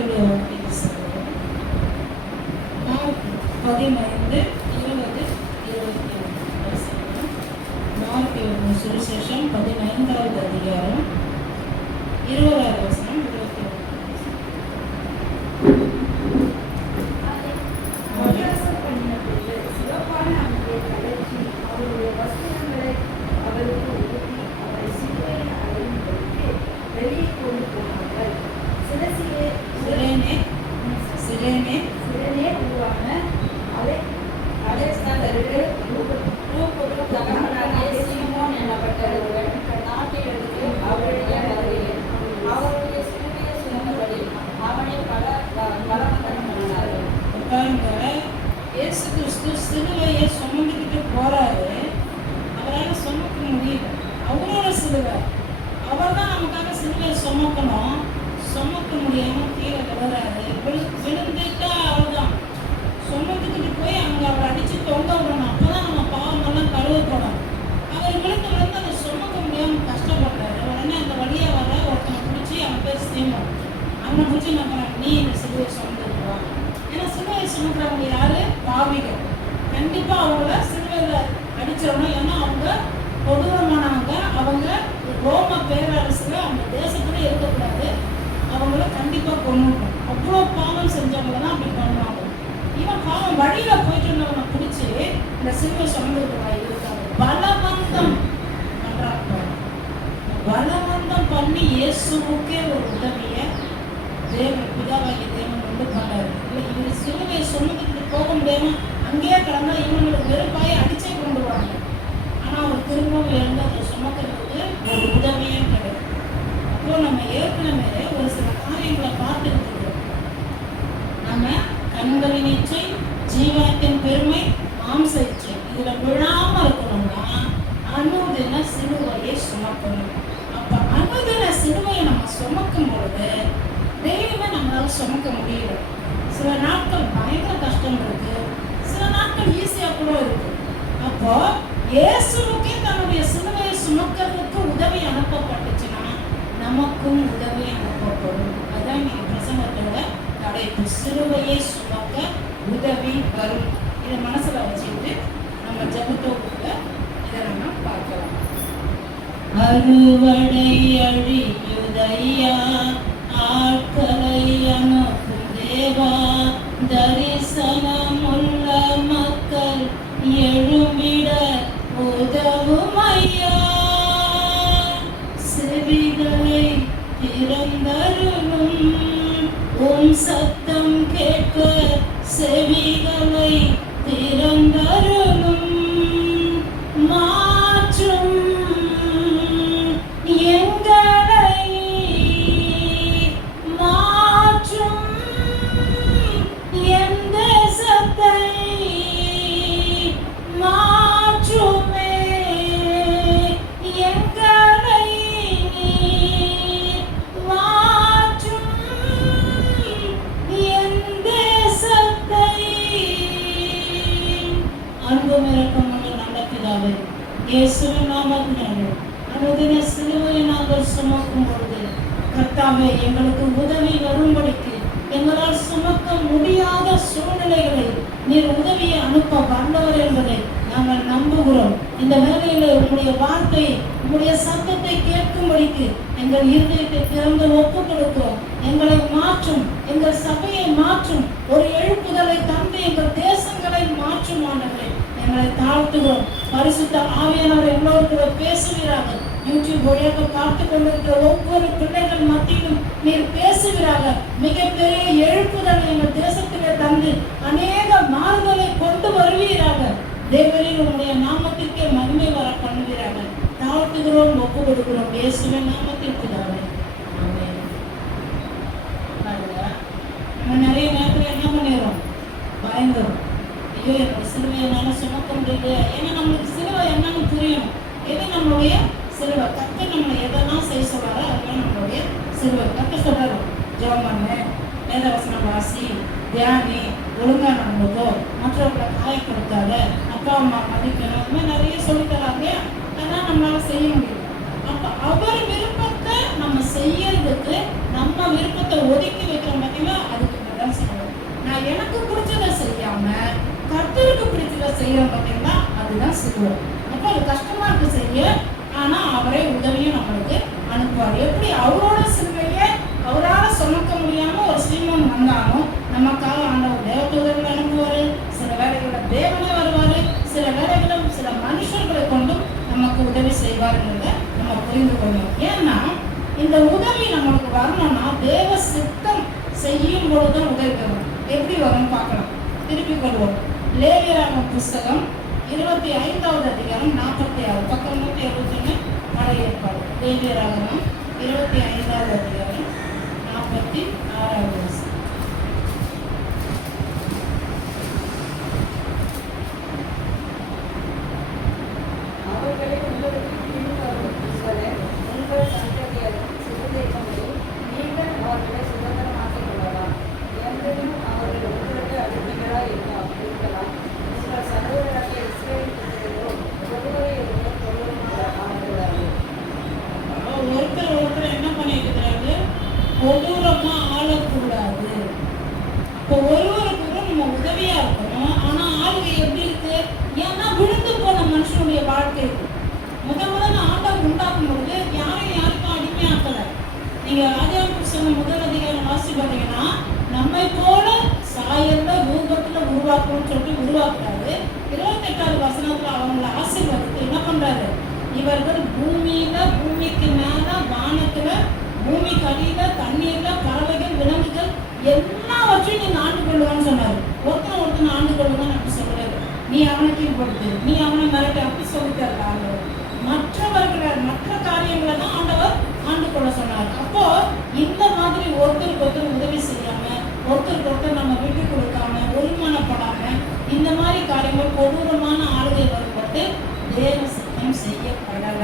கர்த்தருடைய வார்த்தைக்கு சொல்லுவோம். மார்க் 15:20-21 மார்க் எழுதின சுவிசேஷம் 15வது அதிகாரம் 20வது வசனம் 21. இயேசு கிறிஸ்து சிலுவையை சுமந்துக்கிட்டு போறாரு. அவரால் சுமக்க முடியல. அவரோட சிலுவை, அவர் தான் நமக்காக சிலுவையை சுமக்கணும். சுமக்க முடியாம கீழே விழுறாரு. விழுந்துட்டா அவர்தான் சுமந்துக்கிட்டு போய் அங்க அவர் அடிச்சு தொங்க விடணும். அப்பதான் நம்ம பாவமெல்லாம் கழுவப்படும். அவர் விழுந்து அதை சுமக்க முடியாம கஷ்டப்படுறாரு. உடனே அந்த வழியா வர ஒருத்தனை பிடிச்சி அவன் பேர் சீமோன். அவனை பிடிச்சி நம்புறான், நீ இந்த சிலுவையை சுமந்துருவான். ஏன்னா சிலுவையை சுமக்கிறவங்க யாரு? பாவிகள். கண்டிப்பா அவங்கள சிலுவையில அடிச்சிடணும். ஏன்னா அவங்க கொடூரமானவங்க. அவங்க ரோம பேரரசுல அந்த தேசத்துல இருக்கக்கூடாது. அவங்கள கண்டிப்பா கொண்டுணும். அவ்வளோ பாவம் செஞ்சவங்க தான் அப்படி பண்ணுவாங்க. இவன் பாவம் வழியில போயிட்டு இருந்தவனை பிடிச்சி இந்த சிலுவை சுமந்துருவாங்க. இருக்காங்க பலவந்தம் பண்றாங்க. பலவந்தம் பண்ணி இயேசுவுக்கே ஒரு உதவிய தேவன் பிதாவாகிய தேவன் கொண்டு பண்ணாரு. இல்லை இவர் சிலுவையை சுமந்துக்கிட்டு போக முடியாம அங்கேயே கிடந்தா இவங்களுக்கு வெறுப்பாயை அடிச்சே கொண்டு வராங்க. ஆனா அவர் திரும்பவும் எழுந்து அதை சுமக்கிறதுக்கு ஒரு உதவியும் கிடையாது. அப்போ நம்ம ஏற்கனவே ஒரு சில காரியங்களை பார்த்துக்கிட்டு இருக்கோம். நம்ம கண்களின் இச்சை, ஜீவனத்தின் பெருமை, மாம்ச இச்சை இதுல விழாம இருக்கணும்னா அனுதின சிலுவையை சுமக்கணும். அப்ப அனுதின சிலுவையை நம்ம சுமக்கும் பொழுது டெய்லியுமே நம்மளால சுமக்க முடியல. சில நாட்கள் பயங்கர கஷ்டம் இருக்கு, சில நாட்கள் ஈஸியா கூட இருக்கு. அப்போ இயேசுவுக்கே தன்னுடைய சிலுவையை சுமக்கிறதுக்கு உதவி அனுப்பப்பட்டுச்சுன்னா நமக்கும் உதவி அனுப்பப்படும். அதான் நீங்க பிரசங்கத்தோட தலைப்பு, சிலுவையை சுமக்க உதவி வரும். இதை மனசுல வச்சுக்கிட்டு நம்ம ஜெபத்தோட இதை நம்ம பார்க்கலாம். அறுவடை அழியுதையா, ஆட்களை அனுப்பும் தேவா, தரிசனமுள்ள மக்கள் எழும்பிட உதவும் ஐயா. செவிகளை திறந்தருளும், உம் சத்தம் கேட்க செவிகளை திறந்தருளும். மாற்றும் எங்களை, மாற்றும் என் தேசத்தை, மாற்றுமே எங்களை, மாற்றும் என் தேசத்தை. அன்பும் இரக்கமுள்ள நல்ல பிதாவே, இயேசுவின் நாமத்தினாலே அனுதின சிலுவையை நாங்கள் சுமக்கும் பொழுது கர்த்தாவே எங்களுக்கு உதவி வரும்படிக்கு எங்களால் சுமக்க முடியாத சூழ்நிலைகளை நீர் உதவியை அனுப்ப வந்தவர் என்பதை நாங்கள் நம்புகிறோம். இந்த வேளையில உங்களுடைய வார்த்தையை, உங்களுடைய சத்தத்தை கேட்கும்படிக்கு எங்கள் இருதயத்தை திறந்து ஒப்புக் கொடுக்கிறோம். எங்களை மாற்றும், எங்கள் சபையை மாற்றும், ஒரு எழுப்புதலை தந்து எங்கள் தேசங்களை மாற்றும் ஆண்டவரே. எங்களை தாழ்த்துகிறோம். பரிசுத்த ஆவியானவர் எங்களோடு பேசுவீராக. யூடியூப் வழியாக பார்த்து கொண்டிருக்கிற ஒவ்வொரு பிள்ளைகள் மத்தியிலும் நீர் பேசுவீராக. மிகப்பெரிய எழுப்புதலை எங்கள் தேசத்திலே தந்து அநேக மாறுதலை கொண்டு வருவீராக. தேவரில் உங்களுடைய நாமத்திற்கே மகிமை வர பண்ணுவீராக. தாழ்த்துகிறோம், ஒப்பு கொடுக்கிறோம். இயேசுவின் நாமத்திற்கு தானே. நம்ம நிறைய நேரத்தில் என்ன பண்ணிடுறோம்? பயந்துரும். ஐயோ என்னோட சிலுவை என்னால சுமக்க முடியல. ஏன்னா நம்மளுக்கு சிலுவை என்னன்னு புரியணும். எது நம்மளுடைய சிலுவை? கர்த்தர் நம்மளை எதெல்லாம் செய்ய சொல்றாரோ அதெல்லாம் நம்மளுடைய சிலுவை. கர்த்தர் சொல்றாரு, ஜெபம் பண்ணு, வேதவசனம் வாசி, தியானி, ஒழுங்கா நடந்துக்கோ, மற்றவர்களை காயப்படுத்தாத, அப்பா அம்மா மதிக்கணும், அந்த மாதிரி நிறைய சொல்லித்தராங்க. அதெல்லாம் நம்மளால செய்ய முடியும். அப்ப அவர் விருப்பத்தை நம்ம செய்யறதுக்கு நம்ம விருப்பத்தை ஒதுக்கி வைக்கிறோம். பார்த்தீங்கன்னா செய்கிறோம் பார்த்தீங்கன்னா, அதுதான் சிலுவை. அப்போ அது கஷ்டமா இருக்கு செய்ய, ஆனால் அவரே உதவியும் நம்மளுக்கு அனுப்புவார். எப்படி அவரோட சிலுவையை அவரால் சுமக்க முடியாம ஒரு சீமோன் வந்தாலும் நமக்காக ஆண்டவர் தேவதூதர்கள் அனுப்புவார். சில வேலைகளை தேவனே வருவார், சில வேலைகளை சில மனுஷர்களை கொண்டும் நமக்கு உதவி செய்வாருங்கிறத நம்ம புரிந்து கொள்ளணும். ஏன்னா இந்த உதவி நம்மளுக்கு வரணும்னா தேவ சித்தம் செய்யும் பொழுதும் உதவி வரும். எப்படி வரும் பார்க்கலாம். திருப்பிக் கொள்வோம். லேவியராகமம் புஸ்தகம் 25வது அதிகாரம் 46 பக்கம் 171 பழைய ஏற்பாடு. லேவியராகமம் 25வது அதிகாரம் 46வது வசனம். அவர்களை உங்களுக்கு பின்வரும் உங்கள் சந்ததியரும் சிறுதேசங்களில் நீங்கள் அவர்களை சுதந்திரமாக்கிக் கொள்ளலாம். என்றும் அவர்கள் உங்களுக்கு அடிமைகளாய் இருக்கலாம். உங்கள் சகோதரராகிய இஸ்ரவேல் புத்திரரோ ஒருவரை ஒருவர் கொல்லுமாறு ஆகிறார்கள். ஒருத்தர் என்ன பண்ணிட்டு கொடூரமா ஆளக்கூடாது. இப்போ ஒருவருக்கு நம்ம உதவியா இருக்கணும். ஆனா ஆளுகை எப்படி இருக்கு? ஏன்னா விழுந்து போன மனுஷனுடைய வாழ்க்கை முதல்ல ஆண்டவர் உண்டாக்கும் பொழுது யாருக்கும் அடிமையாக்கல. நீங்க ராஜாவின் புஸ்தகம் 1 அதிகாரம் வாசி பார்த்தீங்கன்னா, நம்மை போல சாயல்ல ரூபத்துல உருவாக்கணும்னு சொல்லிட்டு உருவாக்குறாரு. 28வது வசனத்துல அவங்களை ஆசீர்வதித்து என்ன பண்றாரு? இவர்கள் பூமியில, பூமிக்கு மேல, வானத்துல, பூமிக்கு அடியில, தண்ணீர்ல, பறவைகள், விலங்குகள் எல்லாவற்றையும் நீங்க ஆண்டு கொள்ளுவான்னு சொன்னாரு. ஒருத்தனை ஆண்டு கொள்ளுவான்னு அப்படி சொல்றாரு. நீ அவனை கீழ்படுத்து, நீ அவனை மிரட்டு, அப்படி சொல்லித்தரல ஆண்டவர். மற்ற காரியங்களை தான் ஆண்டவர் ஆண்டு கொள்ள சொன்னார். அப்போ இந்த மாதிரி ஒருத்தருக்கு ஒருத்தர் உதவி செய்யாம, ஒருத்தருக்கு ஒருத்தர் நம்ம விட்டு கொடுக்காம, ஒருமானப்படாம, இந்த மாதிரி காரியங்கள் கொடூரமான ஆளுகை வரும்போது தேவ சித்தம் செய்யப்படல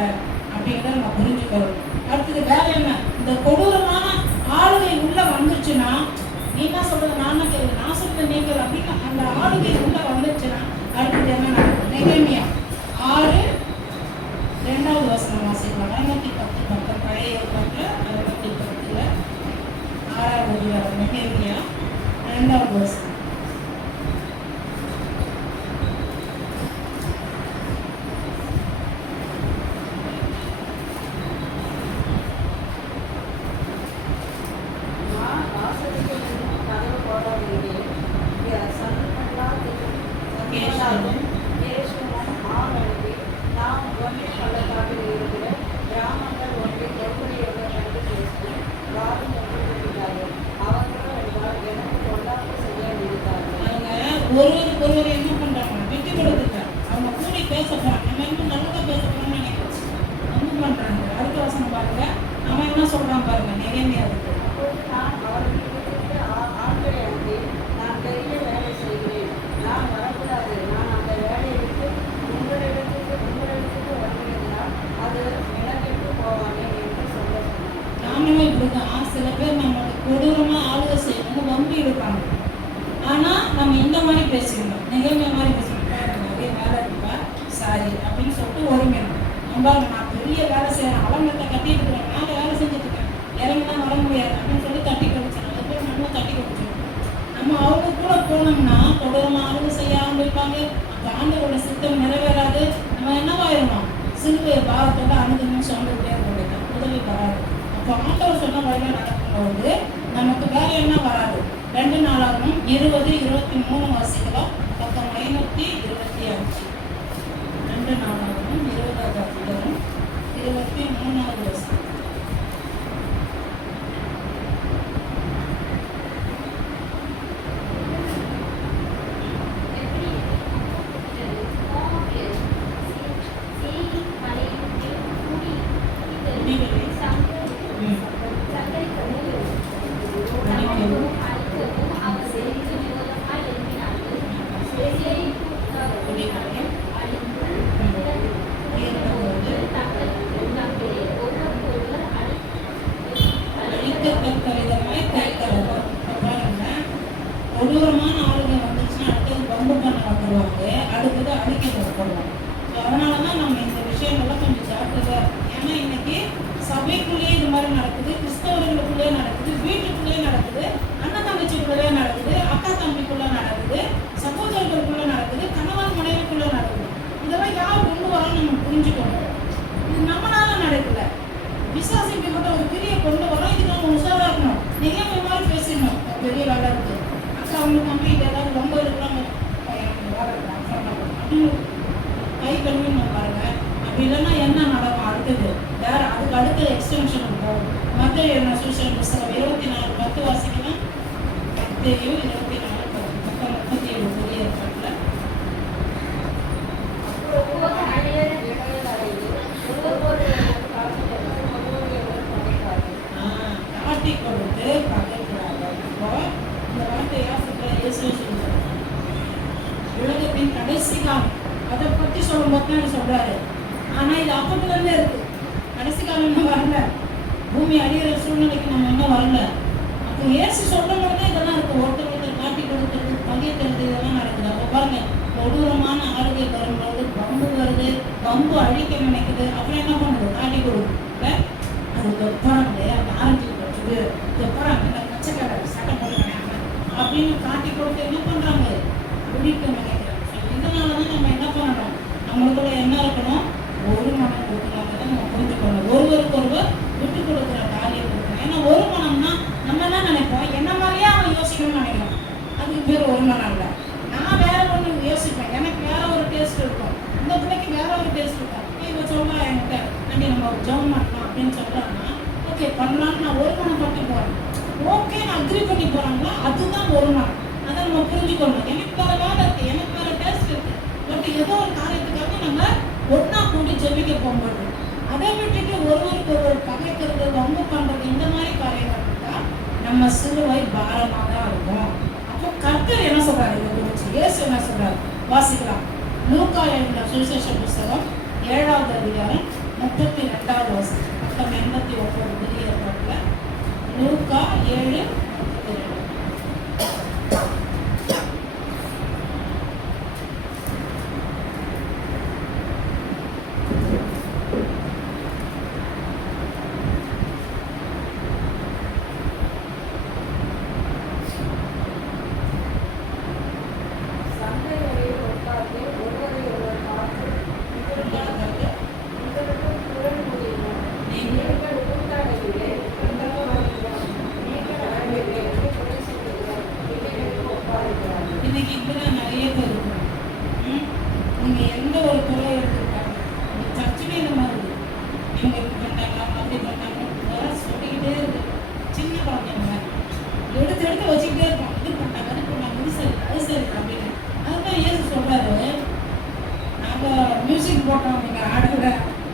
அப்படிங்கிறத நம்ம புரிஞ்சுக்கணும். அடுத்தது வேற என்ன? இந்த கொடூரமான ஆளுகை உள்ள வந்துச்சுன்னா, நீ என்ன சொல்றது, நான் கேள்வி, நான் சொல்றது நீங்க அப்படின்னு அந்த ஆளுகை உள்ள வந்துச்சுன்னா அடுத்தது என்ன நடக்கும்? நெகேமியா 6:2 வசனம் வாசிக்கலாம். 610 பக்கம் பழைய ஏற்பாட்டில் 610 6வது அதிகாரம் நெகேமியா 2வது வசனம். ஒருவர் என்ன பண்றாங்க? விட்டு கொடுத்துட்டாங்க. அவங்க கூடி பேச போறாங்க. நம்ம இன்னும் நல்லா பேச போறோம்னு நினைக்கிறோம். ஒன்றும் பண்றாங்க. அடுத்த வசனம் பாருங்க. அவன் என்ன சொல்றான் பாருங்க. நெகேமியா நான் அவர்களுக்கு ஆட்களை அனுப்பி, நான் பெரிய வேலை செய்கிறேன், நான் வரக்கூடாது, நான் அந்த வேலையை விட்டு உங்களிடத்துக்கு வருகிறதுனால் அது நிலவிற்கு போவானே என்று சொல்ல சொன்னான். நாமளும் இப்படிதான். சில பேர் நம்ம கொடூரமா ஆளுகை செய்யணும் வம்பி இருப்பாங்க. ஆனா நம்ம இந்த மாதிரி பேசிக்கணும், நெகேமியா மாதிரி பேசணும். நிறைய வேலை இருக்கா, சாரி அப்படின்னு சொல்லிட்டு ஒருமையணும். நான் பெரிய வேலை செய்யறேன், அவங்கள்ட்ட கட்டிட்டு இருக்கிறேன், நான் வேலை செஞ்சுட்டு இருக்கேன், இறங்கினா வர முடியாது அப்படின்னு சொல்லி தட்டி கொடுத்துருவோம். அது பேர் நம்ம தட்டி கொடுத்துருவோம். நம்ம அவங்க கூட போனோம்னா கொடூரமா ஆளுகை செய்ய ஆரம்பிப்பாங்க. அப்போ ஆண்டவரோட சித்தம் நிறைவேறாது. நம்ம என்னவாயிடணும்? சிலுவையை பாரத்தோட அனுதினமும் சொந்தப்படியாக இருக்க உதவி வராது. அப்போ ஆண்டவர் சொன்ன வழியில் நடக்கும்போது நமக்கு வேற என்ன வராது? 2 நாளாகவும் 20-23 வாசிக்கலாம். பக்கம் 525. 2 நாளாகவும் 20வது அதிகாரம் 23வது வசனம். கொடூரமான ஆளுங்க வந்துச்சுன்னா அடுத்தது பம்பு பண்ண வந்துடுவாங்க, அடுத்தது அடிக்க போடுவாங்க. ஸோ அதனால தான் நம்ம இந்த விஷயங்கள்லாம் கொஞ்சம் ஜாக்கிரதையாக இருக்கும். ஏன்னா இன்னைக்கு சபைக்குள்ளேயே இது மாதிரி நடக்குது, கிறிஸ்தவர்களுக்குள்ளேயே நடக்குது, வீட்டுக்குள்ளேயே நடக்குது, அண்ணன் தங்கச்சிக்குள்ளேயே நடக்குது, அக்கா தம்பிக்குள்ளே நடக்குது, சகோதரர்களுக்குள்ளே நடக்குது, கணவன் மனைவிக்குள்ளே என்ன சுவிசேஷ புஸ்தகம் 24:10 வாசிக்கலாம். மத்தேயு 24:10 பக்கம் 37 புதிய ஏற்பாட்டுல. அப்பொழுது அநேகர் இடையர்களையும் ஒருவருக்கொருவர் காட்டி கொடுத்து பகைக்கிறார்கள். இப்போ இந்த வார்த்தை யாசிக்கிற இயேசு சொல்றாரு, உலகத்தின் கடைசி காலம் அதை பற்றி சொல்லும்போது தான் சொல்றாரு. ஆனா இது அப்பத்துல இருக்கு. கடைசி காலம் இன்னும் வரல, பூமி அழியிற சூழ்நிலைக்கு நம்ம இன்னும் வரல. அப்போ இயேசு சொல்லும் போது இதெல்லாம் இருக்கு. ஒருத்தர் காட்டி கொடுக்கறது, பகைக்கிறது, இதெல்லாம் நடக்குது. அப்போ பாருங்க, கொடூரமான ஆளுகை வரும்போது பம்பு வருது, பம்பு அழிக்க நினைக்குது. அப்புறம் என்ன பண்ணுது? காட்டி கொடுக்குது. அது தொப்பரம் இல்லையா, அந்த ஆரஞ்சு வச்சுது தொப்பரம் இந்த பச்சைக்கடை சட்டை போட்டுக்கிறாங்க அப்படின்னு காட்டி கொடுத்து என்ன பண்றாங்க? அழிக்க நினைக்கிறாங்க. இதனாலதான் நம்ம என்ன பண்ணணும்? நம்மளுக்குள்ள என்ன இருக்கணும்? ஒரு மனம் கொடுக்கணும். நம்ம புரிஞ்சுக்கணும். ஒருவருக்கு ஒருவர் விட்டு கொடுக்குற காரியம் கொடுக்கணும். ஏன்னா ஒரு மனம்னா நம்ம என்ன நினைப்போம்? என்ன மாதிரியே அவன் யோசிக்கணும்னு நினைக்கிறோம். அதுக்கு பேர் ஒரு மனம் இல்லை. நான் வேற ஒன்று யோசிப்பேன், எனக்கு வேற ஒரு டேஸ்ட் இருக்கும், இந்த பிள்ளைக்கு வேற ஒரு டேஸ்ட் இருக்கும். இவன் சொல்றா என்கிட்ட, ஆண்டி நம்ம ஜெபம் பண்ணலாம் அப்படின்னு சொல்றாங்கன்னா ஓகே பண்ணலான்னு நான் ஒரு மனம் பட்டு போறேன். ஓகே நான் அக்ரி பண்ணி போறாங்களா, அதுதான் ஒரு மனம். அதை நம்ம புரிஞ்சுக்கணும். எனக்கு வேற வேலை இருக்கு, எனக்கு வேற டேஸ்ட் இருக்கு. பட் ஏதோ ஒரு காரியத்துக்காக நம்ம ஒன்னா கூடி ஜெபிக்க போகும்போது அதை விட்டுட்டு ஒருவருக்கு ஒருவர் பகைக்கிறது, வம்பு பண்றது, இந்த மாதிரி காரியங்கள் இருந்தா நம்ம சிலுவை பாரமாக தான் இருக்கும். அப்போ கர்த்தர் என்ன சொல்றாரு? இதை குறிச்சு இயேசு என்ன சொல்றாரு? வாசிக்கலாம். லூக்கா எழுதின சுவிசேஷ புஸ்தகம் 7வது அதிகாரம் 32வது வசனம் பக்கம் 89 புதிய ஏற்பாட்டுல. லூக்கா 7:32. சந்தைகளில் உட்கார்ந்து ஒருவரை ஒருவர் பார்த்து உங்களுக்கும் குரல் முடியும், நீங்கள் கூட்டாளிகளே, நீங்கள் வரவில்லை என்று குறை சொல்லுகிறார். இவைகளுக்கு ஒப்பாளிக்கிறார்கள். இன்னைக்கு இப்படிதான் நிறைய பேர் இருக்கிறாங்க. நீங்க எந்த ஒரு துறை எடுத்துருக்காங்க, இந்த சர்ச்சிலே இந்த மாதிரி இருக்கு. இவங்க இப்படி பண்ணாங்க, அப்படி பண்ணாங்க, இதெல்லாம் சொல்லிக்கிட்டே இருக்கு. சின்ன குழந்தைங்க மாதிரி எடுத்து எடுத்து வச்சுக்கிட்டே இருப்பாங்க. இது பண்ணாங்க, அது பண்ணாங்க, இது சரி, அது சரி அப்படின்னு. அதுதான் இயேசு சொல்றாரு, நாங்க மியூசிக் போட்டோம், நீங்க ஆடல,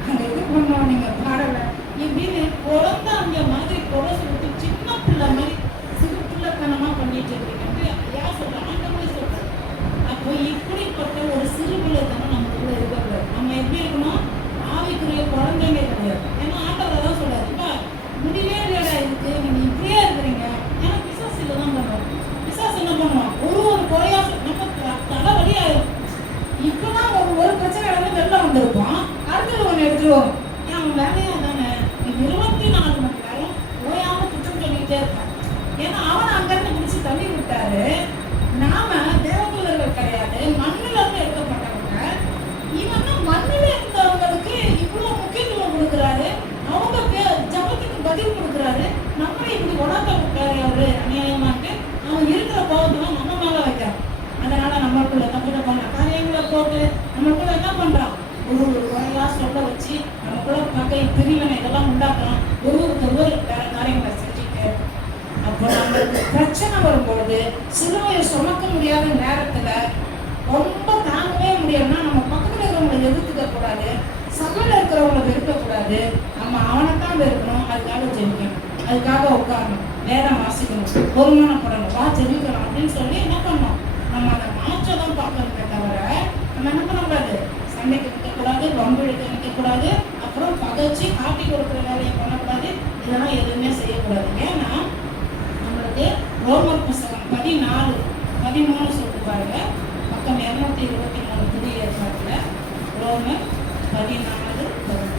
நாங்க இது பண்ணோம், நீங்க பாடல இப்படின்னு குழந்தை அந்த மாதிரி குறை சொல்லிட்டு சின்ன பிள்ளை மாதிரி சிறு பிள்ளைத்தனமா பண்ணிட்டு இருக்கீங்க. யார் சொல்றாங்க? ஆண்டவரே சொல்றாரு. அப்போ இப்படிப்பட்ட ஒரு சிறு பிள்ளைத்தனம் நமக்குள்ள இருக்கக்கூடாது. நம்ம எப்படி இருக்கணும்? ஆவிக்குரிய குழந்தைங்க கிடையாது. ஏன்னா ஆண்டவர் தான் சொல்றாரு, இப்ப முடிவே இல்லையா இதுக்கு, நீங்க இப்படியே இருக்கிறீங்க. ஏன்னா பிசாசு தான் பண்ணுவோம். பிசாசு என்ன பண்ணுவோம்? ஒரு குறையா நம்ம தலை வழியாயிரும். இப்பதான் ஒரு பிரச்சனை வந்து வெளில வந்திருப்போம், அடுத்தது ஒன்று எடுத்துருவோம். ஏன் அவன் வேலையா தானே 24 மணி நேரம் ஓயாம குற்றம் சொல்லிக்கிட்டே இருப்பான். ஏன்னா அவன் அங்கிருந்து பிடிச்சி தள்ளி விட்டாரு. நாம தேவதூதர்கள் கிடையாது, மண்ணில இருந்து எடுக்கப்பட்டவங்க. இவன் தான் மண்ணில இருந்தவங்களுக்கு இவ்வளவு முக்கியத்துவம் கொடுக்குறாரு, அவங்க ஜபத்துக்கு பதில் கொடுக்குறாரு. நம்ம இப்படி உணர்த்த விட்டாரு அவரு அநியாயமாட்டு. அவன் இருக்கிற கோபத்தெல்லாம் நம்ம மேல வைக்கிறான். அதனால நம்மளுக்குள்ள தப்புதப்பான காரியங்களை போட்டு நம்மளுக்குள்ள என்ன பண்றான்? ஒரு குறையா சொல்ல வச்சு நமக்குள்ள பகை, பிரிவினை இதெல்லாம் உண்டாக்குறான். ஒவ்வொரு காரியங்களை செஞ்சுட்டு அப்போ நம்மளுக்கு பிரச்சனை வரும்பொழுது சிலுவையை சுமக்க முடியாத நேரத்துல ரொம்ப தாங்கவே முடியும்னா நம்ம பக்கத்துல இருக்கிறவங்களை எதிர்த்துக்க கூடாது, சபையில இருக்கிறவங்களை வெறுக்கக்கூடாது. நம்ம அவனைத்தான் வெறுக்கணும். அதுக்காக ஜெபிக்கணும், அதுக்காக உட்காரணும், வேதம் வாசிக்கணும், ஒருமானப்படணும், வா ஜெபிக்கணும் அப்படின்னு சொல்லி என்ன பண்ணணும்? நம்ம அதை மாற்றதான் பார்க்கணுமே தவிர நம்ம என்ன பண்ணக்கூடாது? சண்டைக்கு நிற்கக்கூடாது, வம்பிழுக்க நிற்கக்கூடாது, அப்புறம் பகைச்சு காட்டி கொடுக்குற வேலையை பண்ணக்கூடாது. இதெல்லாம் எதுவுமே செய்யக்கூடாது. ஏன்னா நம்மளுக்கு ரோமர் புஸ்தகம் 14:13 சொல்லிட்டு பாருங்க, பக்கம் 223 புதிய ஏற்பாட்டுல. ரோமர் 14:13.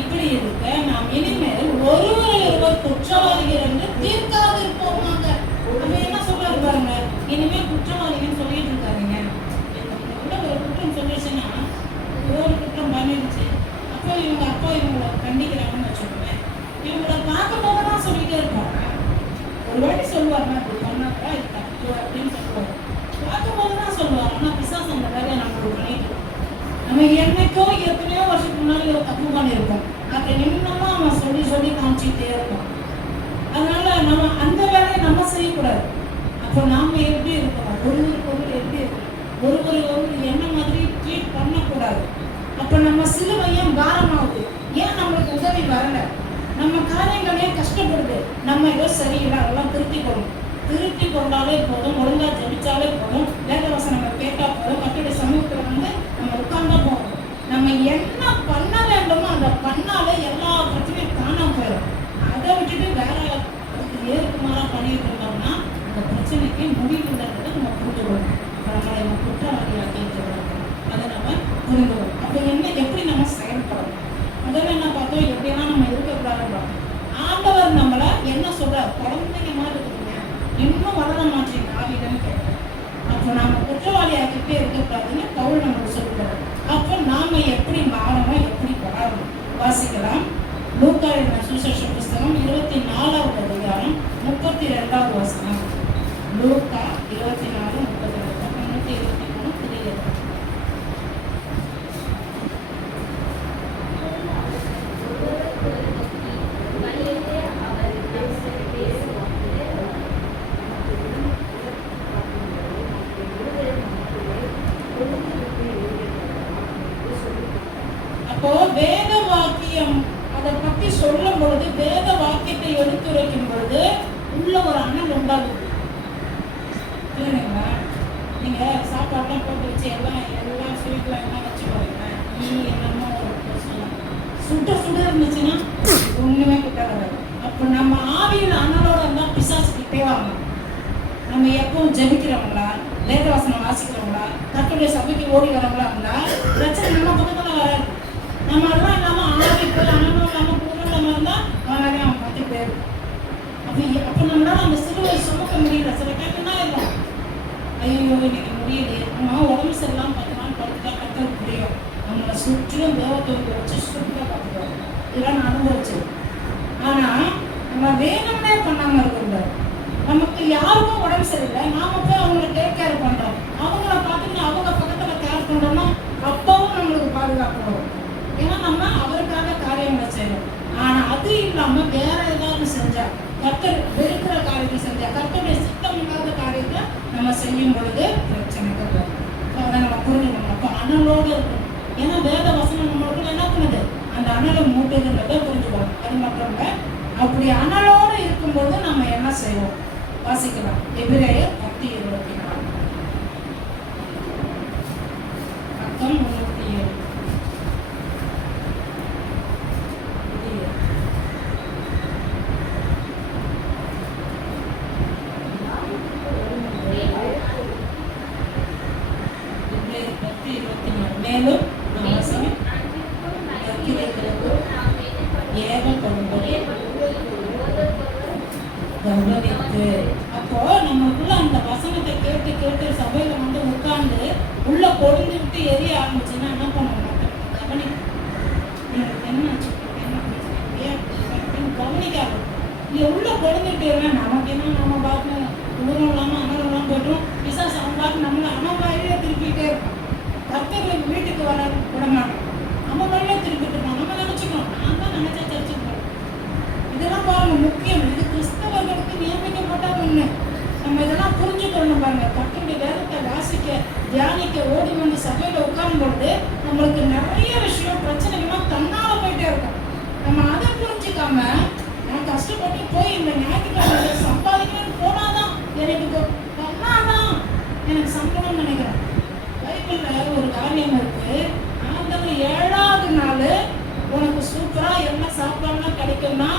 இப்படி இருக்க நாம் இனிமேல் ஒருவரை ஒருவர் குற்றவாளிகள் என்று தீர்க்காதிருப்போமாக. நம்ம என்ன சொல்றாரு பாருங்க, இனிமேல் குற்றவாளிகள் சொல்லிட்டு இருக்காருங்க. ஒரு குற்றம் சொல்லிச்சுன்னா ஒரு குற்றம் பண்ணிருச்சு, அப்போ இவங்க அப்பா இவங்களை கண்டிக்கிறாங்கன்னு வச்சுக்கோங்க. இவங்களை பார்க்கும் போதுதான் சொல்லிட்டே இருப்பாங்க. ஒரு வாட்டி சொல்லுவாங்க, அப்படி பண்ணாக்கா இது தப்பு அப்படின்னு சொல்லுவாங்க. பார்க்கும் போதுதான் சொல்லுவாங்க. ஆனா பிசாசு அந்த வேலையை நம்ம நம்ம என்னைக்கோ எத்தனையோ வருஷத்துக்கு முன்னாடி ஒரு தப்பு பண்ணியிருப்போம். அதை இன்னமும் அவன் சொல்லி சொல்லி காமிச்சிக்கிட்டே இருப்பான். அதனால நம்ம அந்த வேலையை நம்ம செய்யக்கூடாது. அப்போ நாம எப்படி இருக்கணும், ஒருவருக்கு எப்படி இருக்கணும், ஒருவர் என்ன மாதிரி ட்ரீட் பண்ணக்கூடாது. அப்போ நம்ம சிலுவையும் பாரமாகுது. ஏன் நம்மளுக்கு உதவி வரல, நம்ம காரியங்களே கஷ்டப்படுது, நம்ம ஏதோ சரியில்லை, அதெல்லாம் திருத்தி கொண்டாலே போதும், ஒழுங்கா ஜெபிச்சாலே போதும், வேதவசனங்கள் கேட்டா போதும், கர்த்தருடைய சமூகத்தில் வந்து நம்ம உட்கார்ந்தா போதும். நம்ம என்ன பண்ண வேண்டுமோ அதை பண்ணாலே எல்லா பிரச்சனையும் தானா போயிடும். அதை விட்டுட்டு வேற ஏற்குமாறா பண்ணிட்டு இருந்தோம்னா அந்த பிரச்சனைக்கு முடிவு இல்லைன்றதை நம்ம புரிஞ்சுக்கணும். நம்மளை குற்றவாளியாக கேட்கிறோம், அதை நம்ம புரிஞ்சுக்கணும். அப்போ எப்படி நம்ம செயல்படணும், முதல்ல என்ன பார்த்தோம், எப்படியெல்லாம் நம்ம இருக்கக்கூடாதுன்னு. ஆண்டவர் நம்மளை என்ன சொல்றார், குழந்தைங்க மாதிரி இருக்குங்க, இன்னும் வளர மாட்டீங்க ஆவிதன்னு கேட்கிறோம். அப்போ நாம குற்றவாளியாகிட்டே இருக்கக்கூடாதுன்னு பவுல் நம்மளுக்கு சொல்லுறாரு. அப்போ நாம எப்படி மாறணும், எப்படி வளரணும் வாசிக்கலாம். லூக்கா எழுதின சுவிசேஷ புஸ்தகம் 24வது அதிகாரம் 32வது வசனம். லூக்கா 24:32 323 புதிய. அப்போ வேத வாக்கியம் அதை பத்தி சொல்லும் பொழுது, வேத வாக்கியத்தை எடுத்துரைக்கும் பொழுது உள்ள ஒரு அனல் உண்டாகுது. இல்லைங்களா? நீங்க சாப்பாடுலாம் போட்டு வச்சு எல்லாம் ஸ்வீட்லாம் எல்லாம் வச்சு பாருங்க, என்னமோ சுட இருந்துச்சுன்னா ஒண்ணுமே கிட்ட வராது. அப்போ நம்ம ஆவியில் அனலோட இருந்தால் பிசாசு கிட்டே வரணும். நம்ம எப்பவும் ஜெபிக்கிறவங்களா, வேதவசனம் வாசிக்கிறவங்களா, கர்த்தருடைய சபைக்கு ஓடி வரவங்களா இருந்தா பிரச்சனை நம்ம பக்கத்துல வராது. நம்ம அதெல்லாம் இல்லாம ஆவி போய் அனலும் இல்லாம குளிரும் இல்லாம இருந்தா அவனாலே அவன் பார்த்து போயிடும். அப்போ நம்மளால அந்த சிலுவை சுமக்க முடியல. சில டைம் என்ன ஆயிடும், ஐயோ இன்னைக்கு முடியலையே, நம்ம உடம்பு சரியில்லாம 10 நாள் படுத்துட்டா கர்த்தருக்கு முடியும், நம்மளை சுற்றிலும் தேவத்தோடு வச்சு சுருக்க பார்த்துக்கோம். இதெல்லாம் நான் அனுபவிச்சு. ஆனா நம்ம வேணும்னே பண்ணாம இருக்கக்கூடாது. நமக்கு யாருக்கும் உடம்பு சரியில்லை, நாம போய் அவங்களை டேக் கேர் பண்றோம், அவங்கள பார்த்துட்டு அவங்க பக்கத்துல கேர் பண்றோம்னா அப்பவும் நம்மளுக்கு பாதுகாப்பு வரும். ஏன்னா நம்ம அவருக்காக காரியங்களை செய்யணும். ஆனா அது இல்லாம வேற ஏதாவது செஞ்சா, கர்த்தர் வெறுக்கிற காரியத்தை செஞ்சா, கர்த்தருடைய சித்தம் இல்லாத காரியத்தை நம்ம செய்யும் பொழுது பிரச்சனைகள் வரும். அதை நம்ம புரிஞ்சுக்கணும். அப்போ அனலோடு இருக்கணும். ஏன்னா வேத வசனம் நம்மளுக்கு என்ன பண்ணுது, அந்த அனலை மூட்டுதுன்றதை புரிஞ்சுக்கணும். அது மட்டும் இல்லை, அப்படி அனலோடு இருக்கும்போது நம்ம என்ன செய்வோம் வாசிக்கலாம். எபிரேயர் 10:24 பக்கம் 307. மேலும் அப்போ நம்மளுக்குள்ள அந்த வசனத்தை கேட்டு கேட்டு சபையில வந்து உட்கார்ந்து உள்ள கொழுந்து விட்டு எரிய ஆரம்பிச்சுன்னா என்ன பண்ணுவோம், கவனிக்காது. நீ உள்ள கொழுந்துட்டு நமக்கு என்ன, நம்ம பார்த்து உணர்வு இல்லாம அனல் இல்லாம போய்ட்டும், பிசாசு அவன் பார்த்து நம்மள அவன் வழியில திருப்பிட்டே இருப்பான். கர்த்தர் வீட்டுக்கு வர விட மாட்டோம், நம்ம வழியில திருப்பிட்டு இருப்பான். நம்ம நினைச்சுக்கணும், நான் தான் நினைச்சா சர்ச்சுக்கு போறோம். இதெல்லாம் பாருங்க முக்கியம். இது கிறிஸ்தவர்களுக்கு நியமிக்கப்பட்ட ஒண்ணு. நம்ம இதெல்லாம் புரிஞ்சுக்கணும். பாருங்க, கர்த்தருடைய வேதத்தை வாசிக்க தியானிக்க ஓடி வந்து சபையில உட்காரும் பொழுது நம்மளுக்கு நிறைய விஷயம் பிரச்சனைகள்லாம் தன்னால போயிட்டே இருக்கும். நம்ம அதை புரிஞ்சுக்காம நான் கஷ்டப்பட்டு போய் இந்த ஞாயிற்றுக்கிழமை சம்பாதிக்கணும்னு போனாதான் எனக்கு பண்ணாதான் எனக்கு சம்பளம் நினைக்கிறேன். பைபிள்ல ஒரு காரியம் இருக்கு, ஆண்டவர் 7வது நாள் உனக்கு சூப்பரா எல்லாம் சாப்பாடுலாம் கிடைக்கும்னா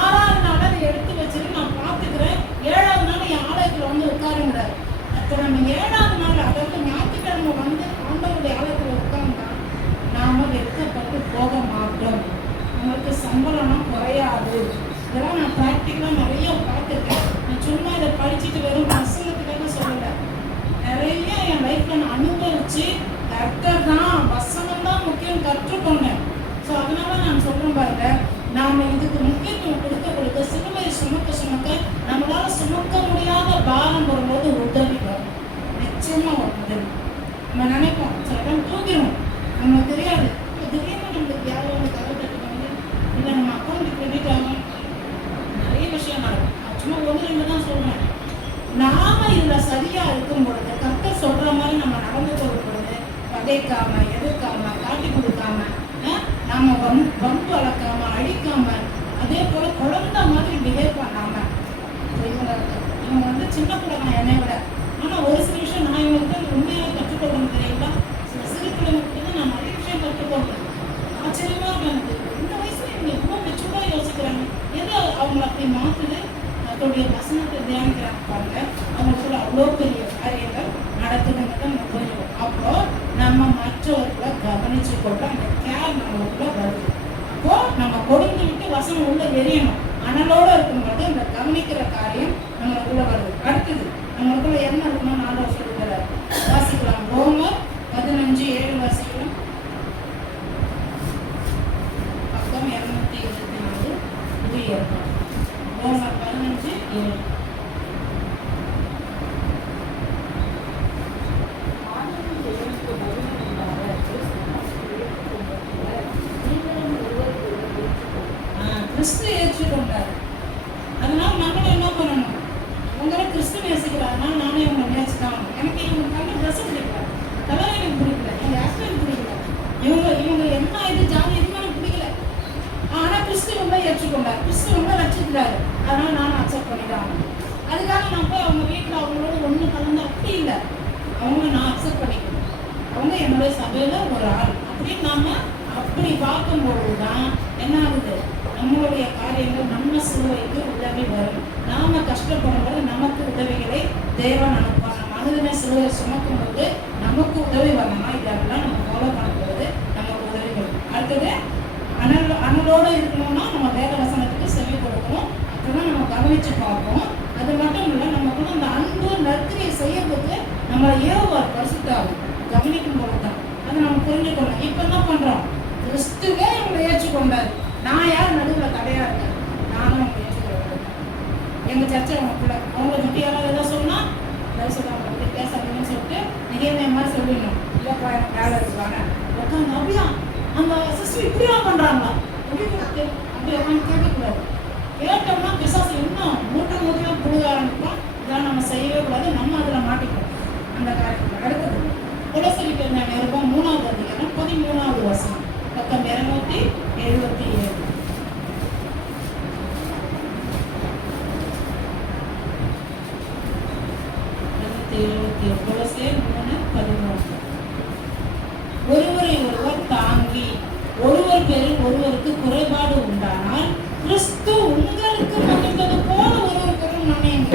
6வது நாள் அதை எடுத்து வச்சுட்டு நான் பார்த்துக்கிறேன், 7வது நாள் என் ஆலயத்தில் வந்து உட்காருங்கிறார். அப்போ நம்ம 7வது நாள், அதாவது ஞாயிற்றுக்கிழமை வந்து ஆண்டவருடைய ஆலயத்தில் உட்கார்ந்தா நாம வெட்கப்பட்டு போக மாட்டோம், நம்மளுக்கு சம்பளம்னா குறையாது. இதெல்லாம் நான் ப்ராக்டிக்கலாக நிறைய பார்த்துருக்கேன். நான் சும்மா இதை படிச்சுட்டு வெறும் வசனத்துக்காக சொல்லலை, நிறைய என் லைஃப்ல நான் அனுபவிச்சு கர்த்தர் தான், வசனம் தான் முக்கியம் கற்றுக்கொண்டேன். ஸோ அதனால நான் சொல்றேன் பாருங்க, நாம இதுக்கு முக்கியத்துவம் கொடுக்க சிலுவையை சுமக்க நம்மளால சுமக்க முடியாத பாரம் வரும்போது உதவி வரும், நிச்சயமா ஒரு உதவி. நம்ம நினைப்போம் சில டைம் தூங்கிடும், நமக்கு தெரியாது. திடீர்னு நம்மளுக்கு யாரோ வந்து கதை தட்டுவாங்க, இல்லை நம்ம அக்கௌண்ட் கிரெடிட் ஆகும், நிறைய விஷயம் நடக்கும். சும்மா ஒன்று ரெண்டு தான் சொல்றேன். நாம இதுல சரியா இருக்கும் பொழுது, கர்த்தர் சொல்ற மாதிரி நம்ம நடந்து கொள்ளும் பொழுது, பகைக்காம எதிர்க்காம காட்டி கொடுக்காம, நாம வம்பு வளர்க்காம அடிக்காம, அதே போல குழந்தை மாதிரி பிஹேவ் பண்ணாம, இவங்க வந்து சின்ன பிள்ளை தான் என்னை விட, ஆனா ஒரு சில விஷயம் நான் இவங்களுக்கு உண்மையாக கற்றுக்கொள்ளணும் தெரியுங்களா. சில சிறு பிள்ளைங்களுக்கு நான் நிறைய விஷயம் கற்றுக்கொள்றேன். ஆச்சரியமா இருக்கு எனக்கு. இந்த வயசுல இவங்க எவ்வளவு மெச்சூர்டா யோசிக்கிறாங்க. எது அவங்களை அப்படி மாத்துது? அதோடைய வசனத்தை தியானிக்கிறாங்க பாருங்க. அவங்களுக்குள்ள அவ்வளோ பெரிய காரியங்கள் நடக்குதுங்கிறத நம்ம புரிஞ்சுக்கணும். அப்போ நம்ம மற்றவர்களை கவனிச்சு கொண்டு அந்த கேர் நம்மளுக்குள்ள வருது. அப்போ நம்ம கொடுத்து விட்டு வசனம் உள்ள எரியணும். அனலோட இருக்கும்போது அந்த கவனிக்கிற காரியம் நம்மளுக்குள்ள வருது. அடுத்தது நம்மளுக்குள்ள என்ன இருக்கணும்? 4 வருஷத்துல வாசிக்கலாம். ரோமர் 15:7 வாசிக்கலாம். பக்கம் 224 இது ஏற்படும். ரோமர் 15:7. கிறிஸ்து ஏற்றுக்கொண்டார். அதனால நம்மளும் என்ன பண்ணணும்? உங்களை கிறிஸ்து நேசிக்கிறாருன்னா நானே உங்களை நேசிதான். எனக்கு இவங்க நல்ல ட்ரெஸ் பிடிக்கல, கலர் எனக்கு பிடிக்கல, எங்க ஹஸ்பண்ட் பிடிக்கல, இவங்க என்ன இது ஜாதி எதுவும் எனக்கு பிடிக்கல. ஆனா கிறிஸ்து உங்களை ஏற்றுக்கொண்டார், கிறிஸ்து உங்களை ரட்சிக்கிறாரு. அதனால நானும் அக்செப்ட் பண்ணிதான். அதுக்காக நான் போய் அவங்க வீட்டில் அவங்களோட ஒன்று கலந்து அப்படி இல்லை. அவங்க நான் அக்செப்ட் பண்ணிக்கணும். அவங்க என்னுடைய சபையில ஒரு ஆள் அப்படின்னு நாம அப்படி பார்க்கும்போது தான் என்ன ஆகுது? நம்மளுடைய காரியங்கள் நம்ம சிலுவைக்கு உதவி வரும். நாம கஷ்டப்படும்போது நமக்கு உதவிகளை தேவன் அனுப்பான். நம்ம அனுதின சிலுவையை சுமக்கும் போது நமக்கு உதவி வரணும்னா இதெல்லாம் நம்ம ஃபாலோ பண்ணும்போது நமக்கு உதவி வரும். அடுத்தது அனலோடு இருக்கணும்னா நம்ம வேத வசனத்துக்கு செவி கொடுக்கணும். அப்பதான் நம்ம கவனிச்சு பார்ப்போம். அது மட்டும் இல்லை, நமக்கு அந்த அன்பு நற்கிரியை செய்யறதுக்கு நம்ம ஏவுவார் பரிசுத்தாகும் கவனிக்கும் போது தான் அதை நம்ம புரிஞ்சுக்கணும். இப்போ என்ன பண்றோம்? கிறிஸ்துவே இவங்களை ஏற்றுக்கொண்டாரு. நான் யார் நடுவில் தடையா இருக்கேன்? நானும் அவங்க ஏற்றுக்கிறேன். எங்க சர்ச்சை அவங்க பிள்ளை அவங்கள பற்றி யாராவது எதாவது சொன்னா தயவுசெய்து அவங்க பற்றி பேசாதீங்கன்னு சொல்லிட்டு நிகழ்மைய மாதிரி சொல்லிடணும். இல்லைப்பா எனக்கு வேலை இருக்குவாங்க உட்காந்து அப்படியா அந்த சிஸ்டர் இப்படிலாம் பண்றாங்களா அப்படி உட்காந்து கேட்கக்கூடாது. கேட்டோம்னா பிசாசு இன்னும் மூட்டையாக புழுக ஆரம்பிப்போம். இதெல்லாம் நம்ம செய்யவே கூடாது. நம்ம அதில் மாட்டிக்கிறோம் அந்த காரியத்தில். அடுத்தது குலசரிக்கு நிருபம் 3வது அதிகாரம் 13வது வசனம் பக்கம் 277. ஒருவரை ஒருவர் தாங்கி ஒருவர் பேரில் ஒருவருக்கு குறைபாடு உண்டானால் கிறிஸ்து உங்களுக்கு மன்னித்தது போல ஒருவருக்கு மன்னியுங்க.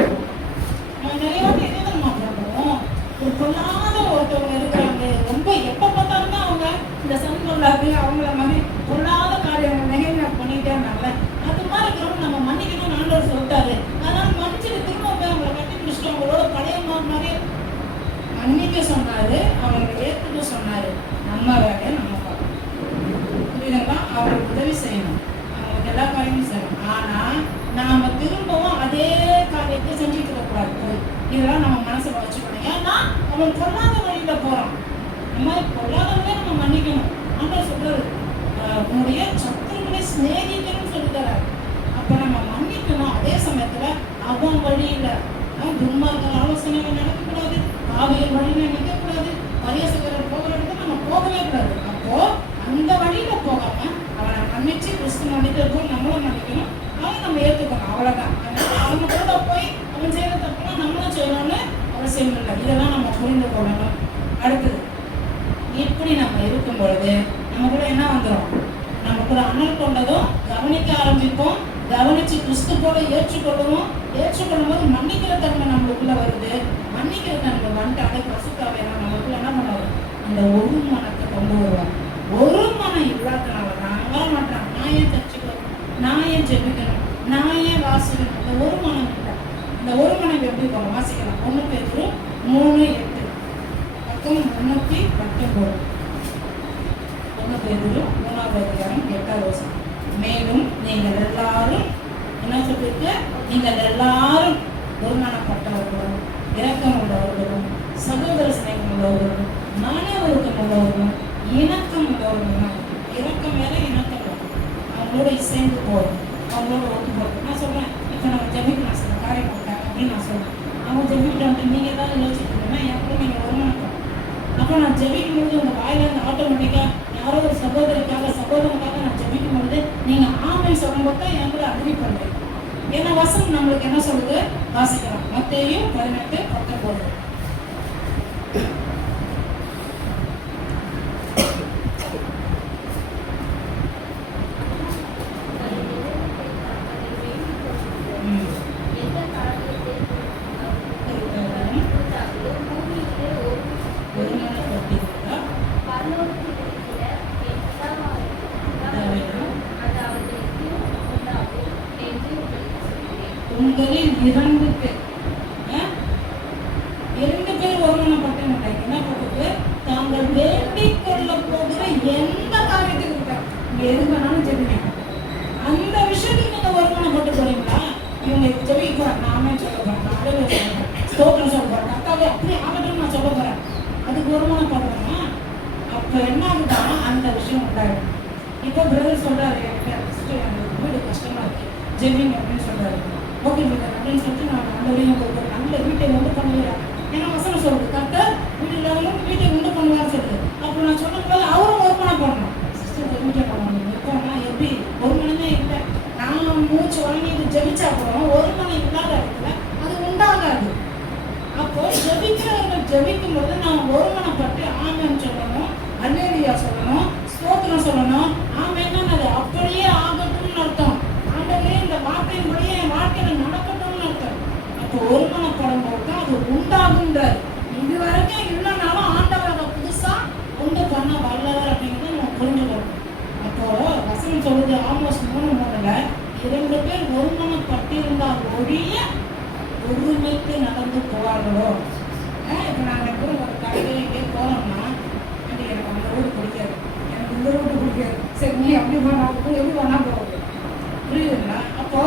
நம்ம நிறைய வாட்டி என்ன தெரியுமா பண்ணுவோம்? ஒரு பொல்லாத ஒருத்தவங்க இருக்கிறாங்க, ரொம்ப எப்ப பார்த்தாலும் அவங்க இந்த சமூகங்களாக அவங்கள மாதிரி பொல்லாத காரியங்கள் நெகைமை பண்ணிட்டே இருந்தாங்க. அது மாதிரி இருக்கிறவங்க நம்ம மன்னிக்கணும்னு ஆண்டவர் சொல்லிட்டாரு. அதனால மன்னிச்சுட்டு திரும்ப போய் அவங்களை கட்டி பிடிச்சிட்டு அவங்களோட பழைய மாதிரியே மன்னிக்க சொன்னாரு, அவங்களை ஏற்றுக்க சொன்னாரு. நம்ம வேலையை நம்ம பார்க்கணும். புரியுதுங்களா? அவங்களுக்கு உதவி செய்யணும், அவங்களுக்கு எல்லா காரியமும் செய்யணும். ஆனா நாம திரும்பவும் அதே காரியத்தை செஞ்சுட்டு இருக்கக்கூடாது. இதெல்லாம் நம்ம மனசுல வச்சுக்கணும். ஏன்னா அவன் பொல்லாத வழியில போறான். நம்ம பொல்லாதவங்களே நம்ம மன்னிக்கணும். ஆண்டவர் சொல்றாரு, உன்னுடைய சத்துருக்களை சிநேகிக்கணும்னு சொல்லித்தராரு. அப்ப நம்ம மன்னிக்கணும். அதே சமயத்துல அவன் வழியில துன்மார்க்க ஆலோசனைகள் நடக்கக்கூடாது, காவியல் வழியில நிற்கக்கூடாது, பரியாசகர் போகிற இடத்துல நம்ம போகவே கூடாது. அப்போ அந்த வழியில போகாம அவனை மன்னிச்சு கிறிஸ்து மன்னிக்கிறதும் நம்மளும் மன்னிக்கணும், அவன் நம்ம ஏற்றுக்கணும். அவ்வளவுதான். அவங்க கூட போய் அவன் செய்யற தப்புலாம் நம்மளும் செய்யணும்னு அவசியம் இல்லை. இதெல்லாம் நம்ம புரிந்து கொள்ளணும். அடுத்தது இப்படி நம்ம இருக்கும் பொழுது நம்ம கூட என்ன வந்துடும்? நம்ம கூட அனல் கொண்டதும் கவனிக்க ஆரம்பிப்போம். கவனிச்சு கிறிஸ்து போல ஏற்றுக்கொள்ளுவோம். ஏற்றுக்கொள்ளும் போது மன்னிக்கிற தன்மை நம்மளுக்குள்ள வருது. மன்னிக்கிற தன்மை வந்துட்டு பசுக்காவே நம்மளுக்குள்ள என்ன பண்ணுவாங்க? அந்த ஒரு மனத்தை கொண்டு வருவாங்க. ஒரு மனம் இல்லாதனால தான் வர மாட்டாங்க. நான் ஏன் சர்ச்சுக்கணும், நான் ஏன் ஜெபிக்கணும், நான் ஏன் வாசிக்கணும்? அந்த ஒரு மனம் இல்லை. அந்த ஒரு மனம் எப்படி போகணும்? வாசிக்கலாம். 1 பேதுரு 3:8 பக்கம் 319. 1 பேதுரு 3வது அதிகாரம் 8வது வசனம். மேலும் நீங்கள் எல்லாரும் என்ன சொல்லிட்டு, நீங்கள் எல்லாரும் ஒருமனப்பட்டவர்களும் இரக்கம் உள்ளவர்களும் சகோதர சிநேகம் உள்ளவர்களும் மன ஒழுக்கம் உள்ளவர்களும் இணக்கம் உள்ளவர்கள், இறக்கம் வேற இணக்கம் வேற. அவங்களோட சேர்ந்து போகும், அவங்களோட ஒத்து போகும். நான் சொல்றேன், இப்போ நம்ம ஜெபிக்க நான் சில காரியம் கொடுத்தாங்க அப்படின்னு நான் சொல்றேன். அவங்க ஜெபிக்கிட்டு வந்துட்டு நீங்க ஏதாவது யோசிச்சுட்டீங்கன்னா என் கூட நீங்க வருமானம். அப்போ நான் ஜெபிக்கும் பொழுது உங்க வாயிலிருந்து ஆட்டோமேட்டிக்கா யாரோ ஒரு சகோதரனுக்காக நான் ஜெபிக்கும் பொழுது நீங்க ஆமென் சொல்லும்போது தான் என் கூட அக்ரி பண்றீங்க. ஏன்னா வசனம் நம்மளுக்கு என்ன சொல்லுது வாசிக்கலாம். மத்தேயு 18:19. உங்களில் 2 பேர் ஒருமனப்பட்டு என்ன போட்டு தாங்கள் வேண்டிக் கொள்ள போகிற எந்த காரியத்துக்கு இருக்காங்க எது வேணாலும் ஜெபிங்க. அந்த விஷயத்துக்கு நீங்க ஒருமனப்பட்டு போறீங்களா? இவங்க ஜெபிக்க போறாங்க, நாமே சொல்ல போறேன், நானே சொல்றேன், ஸ்தோத்திரம் சொல்ல போறேன், கர்த்தாவே அப்படி ஆகட்டும் நான் சொல்ல போறேன். அதுக்கு ஒருமனப்படுறேன்னா அப்ப என்ன ஆகுதா அந்த விஷயம் உண்டாயிடும். இப்போ பிரதர் சொல்றாரு, எனக்கு வீடு கஷ்டமா இருக்கு ஜெபிங்க அப்படின்னு சொல்றாரு. ஓகே பிரதர் அப்படின்னு சொல்லிட்டு நான் நல்லவரையும் ஒரு நல்ல வீட்டை உண்டு பண்ணுவேன். ஏன்னா வசனம் சொல்லுது கர்த்தர் வீடு இல்லாதவங்க வீட்டை உண்டு பண்ணுவான்னு சொல்லுது. அப்போ நான் சொல்லும்போது அவரும் ஒருமனம் பண்ணணும். சிஸ்டர் வீட்டை பண்ணணும் எப்போனா எப்படி ஒருமனமே இல்லை. நான் மூச்சு வாங்கி இது ஜெபிச்சா அப்புறம் ஒருமனம் இல்லாத இடத்துல அது உண்டாகாது. அப்போ ஜெபிக்கிறவர்கள் ஜெபிக்கும் போது நான் ஒருமனப்பட்டு ஆமென் சொல்லணும், அல்லேலூயா சொல்லணும், ஸ்தோத்திரம் சொல்லணும். ஆமென்னா அது அப்படியே ஆகட்டும்னு அர்த்தம். ஆண்டவரே இந்த வார்த்தையின்படியே என் வாழ்க்கையில நடக்கட்டும்னு அர்த்தம். அப்போ ஒருமனப்படும் போது தான் அது உண்டாகுன்றார். இது வரைக்கும் இல்லைனாலும் ஆண்டவர் அதை புதுசா உண்டு பண்ண வல்லவர் அப்படிங்கிறத நம்ம புரிஞ்சுக்கணும். அப்போ வசனம் சொல்லுது ஆமோஸ் 3:3 2 பேர் ஒருமனப்பட்டிருந்தால் ஒழிய ஒருமைக்கு நடந்து போவார்களோ. இப்போ நாங்கள் கூட ஒரு கடையில் எங்கேயும் போனோம்னா எனக்கு அந்த ஊர் பிடிக்காது, எனக்கு இந்த ஊருக்கு பிடிக்காது, சரி நீ அப்படி போனா எப்படி வேணா போகுது, புரியுதுங்களா? அப்போ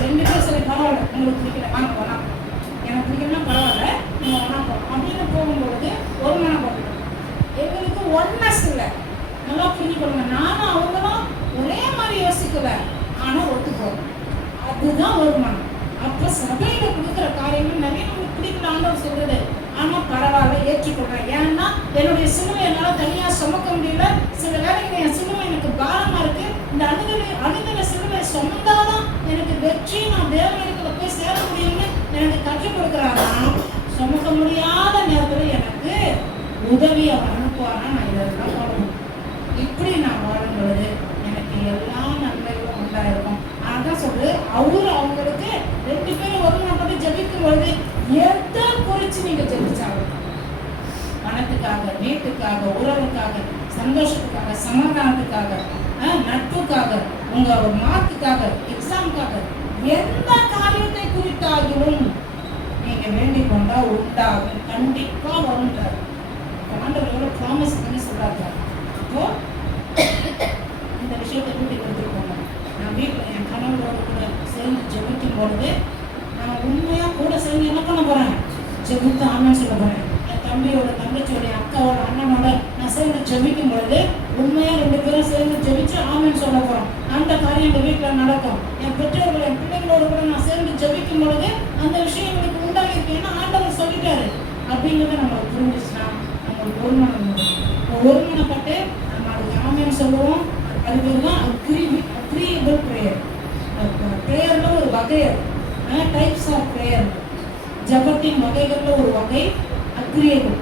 2 பேர் சரி பரவாயில்ல, உங்களுக்கு பிடிக்கல வாங்க வேணா, எனக்கு பிடிக்கலன்னா பரவாயில்ல நம்ம வேணா போகலாம் அப்படின்னு போகும்பொழுது ஒருமனப்படணும். எங்களுக்கு ஒன்னஸ் இல்லை. நல்லா புரிஞ்சுக்கணுங்க. நானும் அவங்களும் ஒரே மாதிரி யோசிக்கல, ஆனால் ஒத்துப்போம். அதுதான் ஒருமனம். அப்போ சபையில கொடுக்குற காரியங்கள் நிறைய நமக்கு பிடிக்கல ஆண்டவர் சொல்றது. ஆனா பரவாயில்ல ஏற்றுக்கொள்றேன். ஏன்னா என்னுடைய சிலுவை என்னால் தனியா சுமக்க முடியல. சில வேலைகள் என் சிலுவை எனக்கு பாரமா இருக்கு. இந்த அணுகல சிலுவை சுமந்தாதான் எனக்கு வெற்றி, நான் தேவனுக்கு போய் சேர முடியும்னு எனக்கு கற்றுக் கொடுக்குறாங்க. சுமக்க முடியாத நேரத்தில் எனக்கு உதவி அவர் அனுப்புவானா நான் இதெல்லாம் வாழணும். இப்படி நான் வாழும் பொழுது எனக்கு எல்லா நன்மைகளும் உண்டாயிருக்கும். அதான் சொல்லு அவரு அவங்களுக்கு 2 பேரும் ஒருமனப்பட்டு ஜெபிக்கும் பொழுது எதை குறிச்சு நீங்க ஜெபிச்சாலும் பணத்துக்காக, வீட்டுக்காக, உறவுக்காக, சந்தோஷத்துக்காக, சமாதானத்துக்காக, நட்புக்காக, உங்க மார்க்குக்காக, எக்ஸாமுக்காக, எந்த காரியத்தை குறித்தாகிலும் நீங்க வேண்டிக் கொண்டா உண்டாகும், கண்டிப்பா வரும்ன்றார். ஆண்டவர் எவ்வளவு ப்ராமிஸ் பண்ணி சொல்றாரு. அப்போ இந்த விஷயத்தை கூட்டி கொடுத்துருக்கோங்க. நான் வீட்டில் என் கணவரோட கூட சேர்ந்து ஜெபிக்கும் பொழுது நான் உண்மையாக கூட சேர்ந்து என்ன பண்ண போகிறேன், ஜெபித்து ஆமென் சொல்ல போகிறேன். என் தம்பியோட, தங்கச்சியோட, அக்காவோட, அண்ணனோட நான் சேர்ந்து ஜெபிக்கும் பொழுது உண்மையாக 2 பேரும் சேர்ந்து ஜெபிச்சு ஆமென் சொல்ல போகிறோம். அந்த காரியம் எங்கள் வீட்டில் நடக்கும். என் பெற்றோர்கள், என் பிள்ளைங்களோட கூட நான் சேர்ந்து ஜெபிக்கும் பொழுது அந்த விஷயம் எங்களுக்கு உண்டாகிருக்கு. ஏன்னா ஆண்டவர் சொல்லிட்டாரு அப்படிங்கிறத நம்மளுக்கு புரிஞ்சிச்சுன்னா நம்மளுக்கு ஒருமனப்பட்டு நம்ம அதுக்கு ஆமென் சொல்லுவோம். அது பேர் தான் அக்ரீபிள் ப்ரேயர். ப்ரேயர்ல ஒரு வகை, டைப்ஸ் ஆஃப் ப்ரேயர், ஜபத்தின் வகைகள்ல ஒரு வகை அக்ரியபிள்.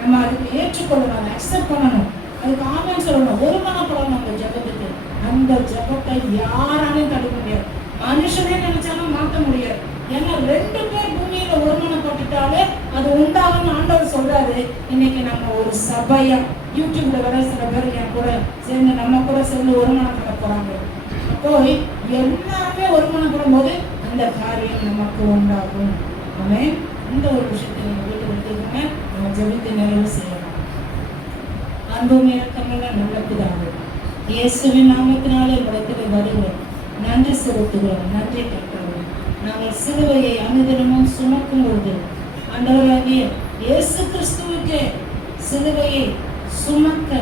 நம்ம அதுக்கு ஏற்றுக்கொள்ளணும், அதை அக்செப்ட் பண்ணணும், அதுக்கு ஆமென் சொல்லணும், ஒருமனப்படணும் அந்த ஜபத்துக்கு. அந்த ஜபத்தை யாராலையும் தடுக்க முடியாது, மனுஷனே நினைச்சாலும் மாற்ற முடியாது. ஏன்னா 2 பேர் பூமியில ஒருமனப்பட்டுட்டாலே அது உண்டாகும்னு ஆண்டவர் சொல்றாரு. இன்னைக்கு நம்ம ஒரு சபையா யூடியூப்ல வர சில பேர் என் கூட சேர்ந்து நம்ம கூட சேர்ந்து ஒருமனப்பட போறாங்க. அப்போ எல்லாருமே ஒருமனப்படும் போது அந்த காரியம் நமக்கு உண்டாகும். ஆமென். இந்த ஒரு விஷயத்தை நீங்க வீட்டு எடுத்துக்கோங்க. நம்ம ஜெபித்து நிறைவு செய்யலாம். அன்பும் இரக்கமுள்ள நல்ல பிதாவே, இயேசுவின் நாமத்தினாலே உலகத்தில் வருகிறோம், நன்றி செலுத்துகிறோம். நன்றி கர்த்தாவே. நாங்கள் சிலுவையை அனுதினமும் சுமக்கும் பொழுது ஆண்டவராகிய இயேசு கிறிஸ்துவுக்கு சிலுவையை சுமக்க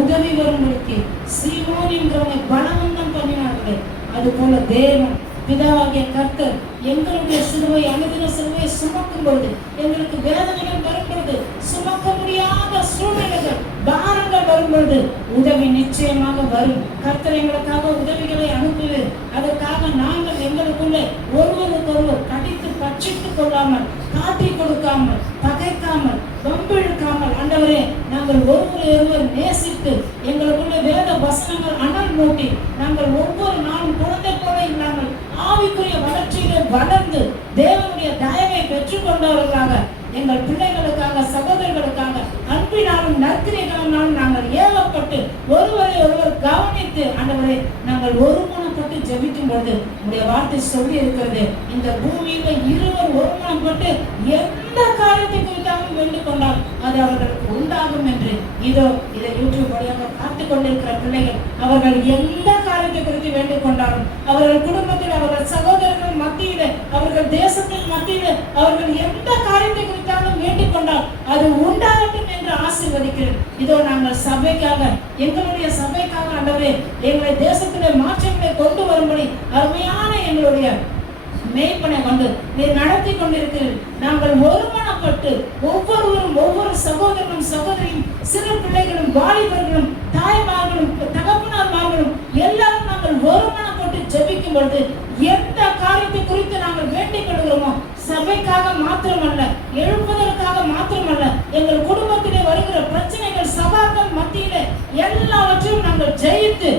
உதவி வரும்படிக்கு சீமோன் என்கிறவனை பலவந்தம் பண்ணினார்களே, அது போல தேவன் பிதாவாகிய கர்த்தர் எங்களுடைய சிலுவை, அனுதின சிலுவையை சுமக்கும் பொழுது, எங்களுக்கு வேதனைகள் வரும் பொழுது, சுமக்க முடியாத சூழ்நிலைகள், பாரங்கள் வரும் பொழுது உதவி நிச்சயமாக வரும். கர்த்தர் எங்களுக்காக உதவிகளை அனுப்புவார். அதற்காக நாங்கள் எங்களுக்குள்ளே ஒருவருக்கொருவர் கடித்து பட்சித்துக் கொள்ளாமல், காட்டி கொடுக்காமல், பகைக்காமல், வம்பிழுக்காமல், ஆண்டவரே நாங்கள் ஒருவர் நேசித்து எங்களுக்குள்ள வேத வசனங்கள் அனல் மூட்டி நாங்கள் ஒவ்வொரு நாளும் குழந்தை போல இல்லாமல் ஆவிக்குரிய வளர்ச்சியிலே வளர்ந்து தேவனுடைய தயவை பெற்றுக்கொண்டவர்களாக எங்கள் பிள்ளைகளுக்காக, சகோதரர்களுக்காக அன்பினாலும் நற்கிரைகளினாலும் நாங்கள் ஏவப்பட்டு ஒருவரை ஒருவர் கவனித்து ஆண்டவரே நாங்கள் ஒருமனப்பட்டு ஜெபிக்கும் பொழுது உங்களுடைய வார்த்தை சொல்லி இருக்கிறது, இந்த பூமியில இருவர் ஒருமனப்பட்டு எந்த காரியத்தை குறித்தாலும் வேண்டிக் கொண்டால் அது அவர்களுக்கு உண்டாகும் என்று. இதோ இதை யூடியூப் வழியாக பார்த்து கொண்டிருக்கிற பிள்ளைகள் அவர்கள் எந்த காரியத்தை குறித்து வேண்டிக் கொண்டாலும், அவர்கள் குடும்பத்தில், அவர்கள் சகோதரர்கள் மத்தியில, அவர்கள் தேசத்தின் மத்தியில அவர்கள் எந்த காரியத்தை குறித்தாலும் வேண்டிக் கொண்டால் அது உண்டாகட்டும் என்று ஆசீர்வதிக்கிறேன். இதோ நாங்கள் சபைக்காக, எங்களுடைய சபைக்காக ஆண்டவரே எங்களை தேசத்திலே மாற்றங்களை கொண்டு வரும்படி அருமையான எங்களுடைய மேய்ப்பனை கொண்டு நீர் நடத்தி கொண்டிருக்கிறீர்கள். நாங்கள் ஒருமனப்பட்டு ஒவ்வொருவரும், ஒவ்வொரு சகோதரனும் சகோதரியும், சிறு பிள்ளைகளும், வாலிபர்களும், தாய்மார்களும், தகப்பனார்மார்களும் எல்லாரும் நாங்கள் ஒருமனப்பட்டு ஜெபிக்கும் பொழுது எந்த காரியத்தை குறித்து நாங்கள் வேண்டிக் கொள்கிறோமோ, சபைக்காக மாத்திரமல்ல, எழுப்புதலுக்காக மாத்திரமல்ல, எங்கள் குடும்பத்திலே வருகிற பிரச்சனைகள், சவால்கள் மத்தியில எல்லாவற்றையும் நாங்கள் ஜெயித்து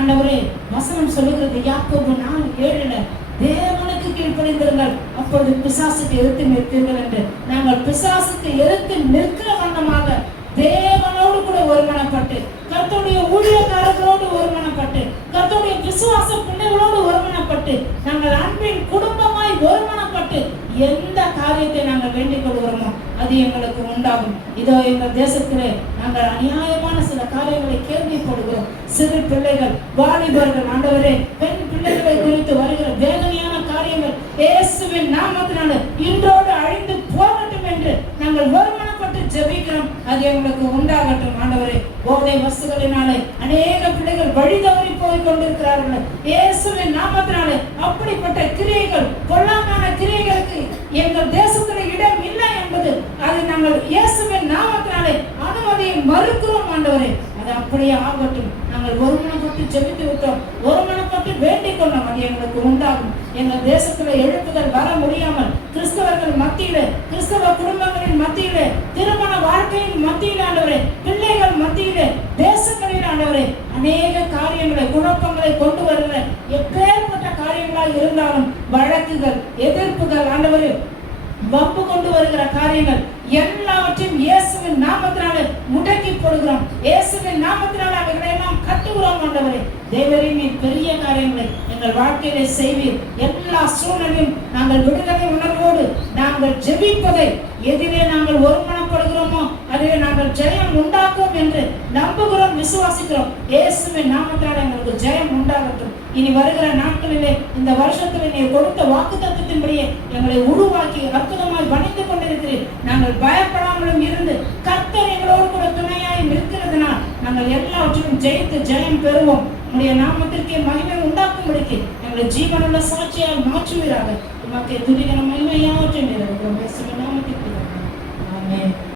ஆண்டவரே வசனம் சொல்லுகிறது யாக்கோபு 4:7 தேவனுக்கு கீழ்ப்படிந்திருங்கள், அப்பொழுது பிசாசுக்கு எதிர்த்து நிற்பீர்கள் என்று. நாங்கள் பிசாசுக்கு எதிர்த்து நிற்கிற வண்ணமாக தேவனோடு கூட ஒருமனப்பட்டு, கர்த்தருடைய ஊழியக்காரர்களோடு ஒருமனப்பட்டு, கர்த்தருடைய விசுவாச பிள்ளைகளோடு ஒருமனப்பட்டு, நாங்கள் அன்பின் குடும்பமாய் ஒருமனப்பட்டு எந்த காரியத்தை நாங்கள் வேண்டிக் கொள்கிறோமோ அது எங்களுக்கு உண்டாகும். இதோ எங்கள் தேசத்திலே நாங்கள் அநியாயமான சில காரியங்களை கேள்விப்படுகிறோம். சிறு பிள்ளைகள், வாலிபர்கள், ஆண்டவரே பெண் பிள்ளைகளை குறித்து வருகிற வேதனையான காரியங்கள் இயேசுவின் நாமத்தினால இன்றோடு அழிந்து போகட்டும் என்று நாங்கள் ஒருமனப்பட்டு ஜெபிக்கிறோம். அது எங்களுக்கு உண்டாகட்டும். ஆண்டவரே போதை வஸ்துகளினாலே அநேக பிள்ளைகள் வழி தவறி போய் கொண்டிருக்கிறார்கள். இயேசுவின் நாமத்தினாலே அப்படிப்பட்ட கிரியைகள், பொல்லாங்கான கிரியைகளுக்கு எங்கள் தேசத்தில் இடம் இல்லை என்பது அதை நாங்கள் இயேசுவின் நாமத்தினாலே அனுமதியை மறுக்கிறோம். ஆண்டவரே அது அப்படியே ஆகட்டும். நாங்கள் ஒருமனப்பட்டு ஜெபித்து விட்டோம், ஒருமனப்பட்டு வேண்டிக் கொண்டோம், அது எங்களுக்கு உண்டாகும். எங்கள் தேசத்துல எழுப்புதல் வர முடியாமல் கிறிஸ்தவர்கள் மத்தியில, கிறிஸ்தவ குடும்பங்களின் மத்தியில, திருமண வாழ்க்கையின் மத்தியில ஆண்டவரே, பிள்ளைகள் மத்தியில, தேசங்களில் ஆண்டவரே அநேக காரியங்களை, குழப்பங்களை கொண்டு வருகிற எப்பேற்பட்ட காரியங்களாக இருந்தாலும், வழக்குகள், எதிர்ப்புகள், ஆண்டவரே வம்பு கொண்டு வருகிற காரியங்கள் எல்லாவற்றையும் இயேசுவின் நாமத்தினாலே முடக்கி போடுகிறோம். இயேசுவின் நாமத்தினாலே அவைகளை எல்லாம் கட்டுகிறோம். ஆண்டவரே தேவரே நீர் பெரிய காரியங்களை எங்கள் வாழ்க்கையிலே செய்வீர். எல்லா சூழ்நிலையும் நாங்கள் விடுதலை உணர்வோடு நாங்கள் ஜெபிப்பதை, எதிலே நாங்கள் ஒருமனப்படுகிறோமோ அதிலே நாங்கள் ஜெயம் உண்டாக்கும் என்று நம்புகிறோம், விசுவாசிக்கிறோம். இயேசுவின் நாமத்தினாலே எங்களுக்கு ஜெயம் உண்டாகட்டும். இனி வருகிற நாட்களிலே, இந்த வருஷத்திலே நீர் கொடுத்த வாக்குத்தத்தத்தின்படியே எங்களை உருவாக்கி அற்புதமாய் வணிந்து கொண்டிருக்கிறீர். நாங்கள் பயப்படாமலும் இருந்து கர்த்தர் எங்களோடு கூட துணையாய் நிற்கிறதுனால் நாங்கள் எல்லாவற்றையும் ஜெயித்து ஜெயம் பெறுவோம். உடைய நாமத்திற்கே மகிமை உண்டாக்கும்படிக்கு எங்களை ஜீவனுள்ள சாட்சியால் மாற்றுவீராக. உமக்கு துதிகர மகிமை யாவற்றையும் நிறைவேற்றுவோம். இயேசுவின் நாமத்தில் பிதாவே. ஆமென்.